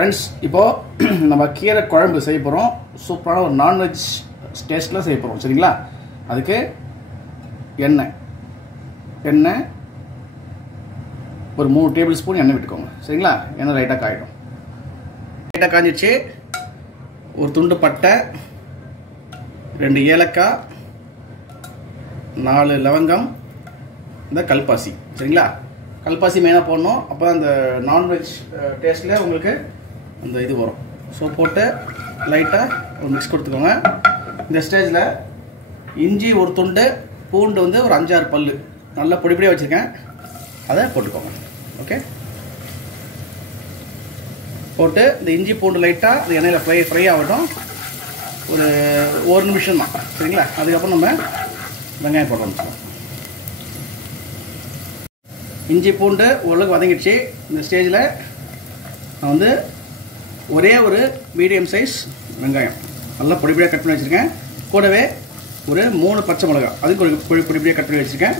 Friends, இப்போது நம்ம கீரை குழம்பு செய்ய போகிறோம். சூப்பரான ஒரு நான்வெஜ் டேஸ்ட்டில் செய்ய போகிறோம். சரிங்களா? அதுக்கு எண்ணெய் ஒரு 3 டேபிள் ஸ்பூன் எண்ணெய் விட்டுக்கோங்க. சரிங்களா? எண்ணெய் லைட்டாக காயிடும். லைட்டாக காஞ்சிச்சு. ஒரு துண்டு பட்டை, 2 ஏலக்காய், 4 லவங்கம், இந்த கல்பாசி. சரிங்களா? கல்பாசி மெயினாக போடணும். அப்போ அந்த நான்வெஜ் டேஸ்ட்டில் உங்களுக்கு அந்த இது வரும். ஸோ போட்டு லைட்டாக ஒரு மிக்ஸ் கொடுத்துக்கோங்க. இந்த ஸ்டேஜில் இஞ்சி ஒரு துண்டு, பூண்டு வந்து ஒரு 5-6 பல் நல்லா பொடிப்படியாக வச்சுருக்கேன், அதை போட்டுக்கோங்க. ஓகே, போட்டு இந்த இஞ்சி பூண்டு லைட்டாக அந்த எண்ணெயில் ஃப்ரை ஆகட்டும். ஒரு 1 நிமிஷம் தான். சரிங்களா? அதுக்கப்புறம் நம்ம வெங்காயம் போட ஆரம்பிச்சிடலாம். இஞ்சி பூண்டு ஓரளவுக்கு வதங்கிடுச்சு. இந்த ஸ்டேஜில் நான் வந்து ஒரே ஒரு மீடியம் சைஸ் வெங்காயம் நல்லா பொடிப்படியாக கட் பண்ணி வச்சுருக்கேன். கூடவே ஒரு 3 பச்சை மிளகாய் அதுக்கு ஒரு பொடிப்படியாக கட் பண்ணி வச்சுருக்கேன்,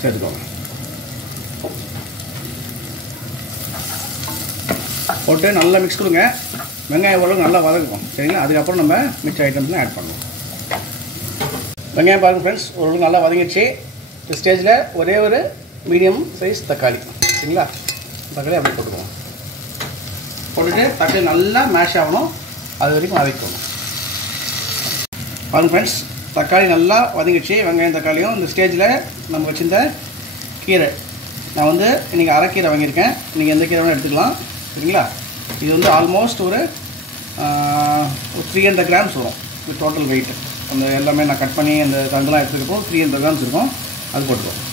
சேர்த்துக்கோங்க. போட்டு நல்லா மிக்ஸ் கொடுங்க. வெங்காயம் ஓரளவுக்கு நல்லா வதக்கும். சரிங்களா? அதுக்கப்புறம் நம்ம மிச்ச ஐட்டம்ஸ்லாம் ஆட் பண்ணுவோம். வெங்காயம் பாருங்கள் ஃப்ரெண்ட்ஸ், ஓரளவுக்கு நல்லா வதங்கிடுச்சு. இந்த ஸ்டேஜில் ஒரே ஒரு மீடியம் சைஸ் தக்காளி. சரிங்களா? தக்காளி அப்படி போட்டுக்குவோம். போட்டுட்டு தக்காளி நல்லா மேஷ் ஆகணும், அது வரைக்கும் வதக்கணும். பாருங்கள் ஃப்ரெண்ட்ஸ், தக்காளி நல்லா வதங்கிடுச்சு, வெங்காயம் தக்காளியும். இந்த ஸ்டேஜில் நம்ம வச்சுருந்த கீரை, நான் வந்து இன்றைக்கி அரைக்கீரை வாங்கியிருக்கேன். நீங்கள் எந்த கீரை வேணால் எடுத்துக்கலாம். சரிங்களா? இது வந்து ஆல்மோஸ்ட் ஒரு 300 கிராம்ஸ் வரும். இது டோட்டல் வெயிட். அந்த எல்லாமே நான் கட் பண்ணி அந்த தண்டெலாம் எடுத்துக்கப்போ 300 கிராம்ஸ் இருக்கும். அது போட்டுக்கோங்க.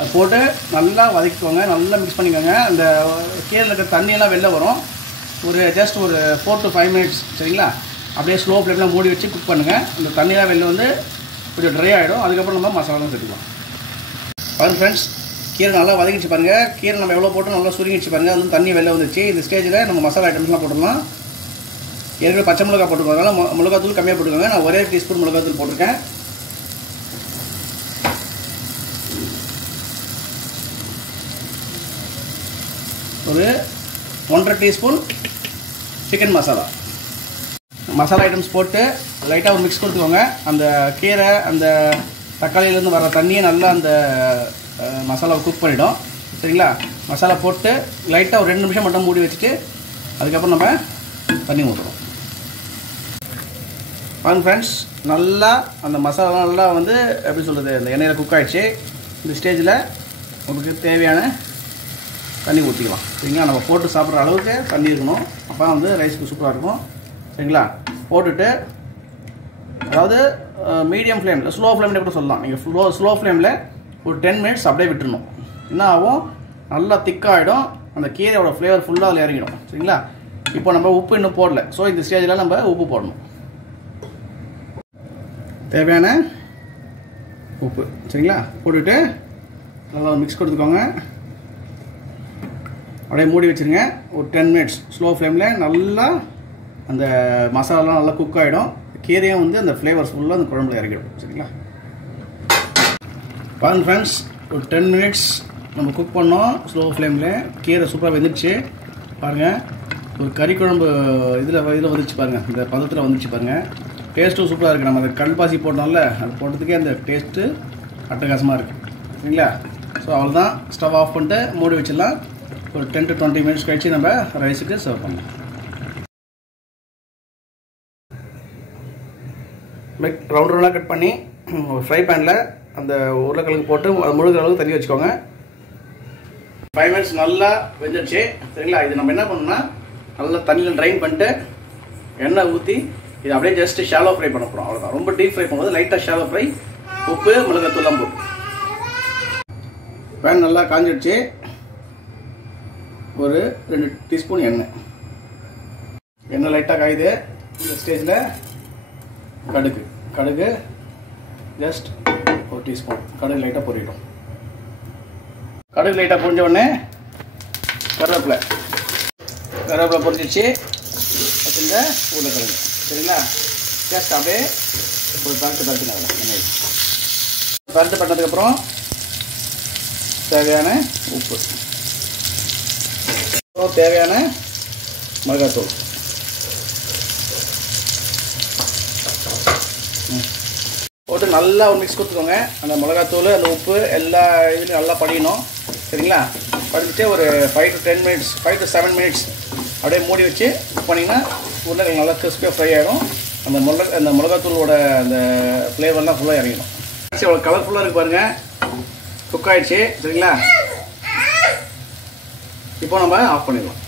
அது போட்டு நல்லா வதக்கிக்கோங்க, நல்லா மிக்ஸ் பண்ணிக்கோங்க. அந்த கீரையில் இருக்கிற தண்ணியெல்லாம் வெளில வரும். ஒரு ஜஸ்ட் ஒரு 4 to 5 மினிட்ஸ். சரிங்களா? அப்படியே ஸ்லோ ஃப்ளேமில் மூடி வச்சு குக் பண்ணுங்கள். அந்த தண்ணியெல்லாம் வெளில வந்து கொஞ்சம் ட்ரை ஆகிடும். அதுக்கப்புறம் நம்ம மசாலாலாம் சேர்த்துக்கலாம். பாருங்கள் ஃப்ரெண்ட்ஸ், கீரை நல்லா வதங்கிச்சு பாருங்கள். கீரை நம்ம எவ்வளோ போட்டு நல்லா சுருங்கிச்சு பாருங்கள். அது வந்து தண்ணி வெளில வந்துச்சு. இந்த ஸ்டேஜில் நம்ம மசாலா ஐட்டம்ஸ்லாம் போட்டுடலாம். ஏற்கனவே பச்சை மிளகா போட்டுக்கோங்க, அதனால் மிளகாத்தூள் கம்மியாக போட்டுக்கோங்க. நான் ஒரே டீஸ்பூன் மிளகாத்தூள் போட்டிருக்கேன். ஒரு 1.5 டீஸ்பூன் சிக்கன் மசாலா ஐட்டம்ஸ் போட்டு லைட்டாக ஒரு மிக்ஸ் கொடுத்துக்கோங்க. அந்த கீரை அந்த தக்காளியிலேருந்து வர தண்ணியை நல்லா அந்த மசாலாவை குக் பண்ணிவிடும். சரிங்களா? மசாலா போட்டு லைட்டாக ஒரு 2 நிமிஷம் மட்டும் மூடி வச்சுட்டு அதுக்கப்புறம் நம்ம தண்ணி ஊற்றுறோம். பாருங்க ஃப்ரெண்ட்ஸ், நல்லா அந்த மசாலா நல்லா வந்து எப்படி சொல்கிறது, அந்த எண்ணெயில் குக் ஆகிடுச்சு. இந்த ஸ்டேஜில் உங்களுக்கு தேவையான தண்ணி ஊற்றிக்கலாம். சரிங்களா? நம்ம போட்டு சாப்பிட்ற அளவுக்கு தண்ணி இருக்கணும். அப்போ வந்து ரைஸுக்கு சூப்பராக இருக்கும். சரிங்களா? போட்டுட்டு அதாவது மீடியம் ஃப்ளேமில், ஸ்லோ ஃப்ளேமில் கூட சொல்லலாம். நீங்கள் ஸ்லோ ஃப்ளேமில் ஒரு 10 மினிட்ஸ் அப்படியே விட்டுடணும். என்ன ஆகும், நல்லா திக்காகிடும். அந்த கீரையோட ஃப்ளேவர் ஃபுல்லாக அதில் இறங்கிடும். சரிங்களா? இப்போ நம்ம உப்பு இன்னும் போடல. ஸோ இந்த ஸ்டேஜில் நம்ம உப்பு போடணும், தேவையான உப்பு. சரிங்களா? போட்டுட்டு நல்லா மிக்ஸ் கொடுத்துக்கோங்க. அப்படியே மூடி வச்சுருங்க. ஒரு 10 மினிட்ஸ் ஸ்லோ ஃப்ளேமில் நல்லா அந்த மசாலாலாம் நல்லா குக் ஆகிடும். கீரையும் வந்து அந்த ஃப்ளேவர்ஸ் ஃபுல்லாக அந்த குழம்புல இறங்கிடும். சரிங்களா? பாருங்க ஃப்ரெண்ட்ஸ், ஒரு 10 மினிட்ஸ் நம்ம குக் பண்ணோம் ஸ்லோ ஃப்ளேமில். கீரை சூப்பராக வெந்துடுச்சு பாருங்கள். ஒரு கறி குழம்பு இதில் வந்துடுச்சு பாருங்கள், இந்த பதத்தில் வந்துடுச்சு பாருங்கள். டேஸ்ட்டும் சூப்பராக இருக்குது. நம்ம அந்த கல்பாசி போட்டோம்ல, அது போட்டதுக்கே அந்த டேஸ்ட்டு அட்டகாசமாக இருக்குது. சரிங்களா? ஸோ அவ்வளோதான். ஸ்டவ் ஆஃப் பண்ணிட்டு மூடி வச்சிடலாம். ஒரு 10 to 20 மினிட்ஸ் கழிச்சு நம்ம ரைஸுக்கு சர்வ் பண்ணலாம். ரவுண்ட் ரவுண்டாக கட் பண்ணி ஒரு ஃப்ரை பேனில் அந்த உருளைக்கிழங்கு போட்டு முழுகிற அளவுக்கு தண்ணி வச்சுக்கோங்க. 5 மினிட்ஸ் நல்லா வெந்துடுச்சு. சரிங்களா? இது நம்ம என்ன பண்ணணும்னா நல்லா தண்ணியில் ட்ரைன் பண்ணிட்டு எண்ணெய் ஊற்றி இது அப்படியே ஜஸ்ட் ஷாலோ ஃப்ரை பண்ண போகிறோம். அவ்வளோதான். ரொம்ப டீப் ஃப்ரை பண்ணும்போது லைட்டாக ஷாலோ ஃப்ரை, உப்பு மிளகாத்தூள்லாம் போட்டு. பேன் நல்லா காஞ்சிடுச்சு. ஒரு 2 டீஸ்பூன் எண்ணெய் லைட்டாக காயுது. இந்த ஸ்டேஜில் கடுகு ஜஸ்ட் 1 டீஸ்பூன் கடுகு லைட்டாக பொரியிடும். கடுகு லைட்டாக பொரிஞ்ச உடனே கருவேப்பிலை பொரிச்சிச்சு வச்சுருந்த உருளைக்கிழங்கு. சரிங்களா? ஜஸ்ட் அப்படியே ஒரு பரட்டு பண்ணதுக்கப்புறம் தேவையான உப்பு தேவையான மிளகாத்தூள். போட்டு நல்லா ஒரு மிக்ஸ் கொடுத்துக்கோங்க. அந்த மிளகாத்தூள் அந்த உப்பு எல்லா இதுலையும் நல்லா படிக்கணும். சரிங்களா? படிச்சுட்டு ஒரு 5 to 10 minutes 5 to 7 minutes அப்படியே மூடி வச்சு குக் பண்ணிங்கன்னா உருளைக்கிழங்கு நல்லா கிறிஸ்பியாக ஃப்ரை ஆகிடும். அந்த மிளகாத்தூளோட அந்த ஃப்ளேவர்லாம் ஃபுல்லாக இறங்கிடும். சரி, அவ்வளோ கலர்ஃபுல்லாக இருக்குது பாருங்கள். குக் ஆகிடுச்சு. சரிங்களா? இப்போ நம்ம ஆஃப் பண்ணிடலாம்.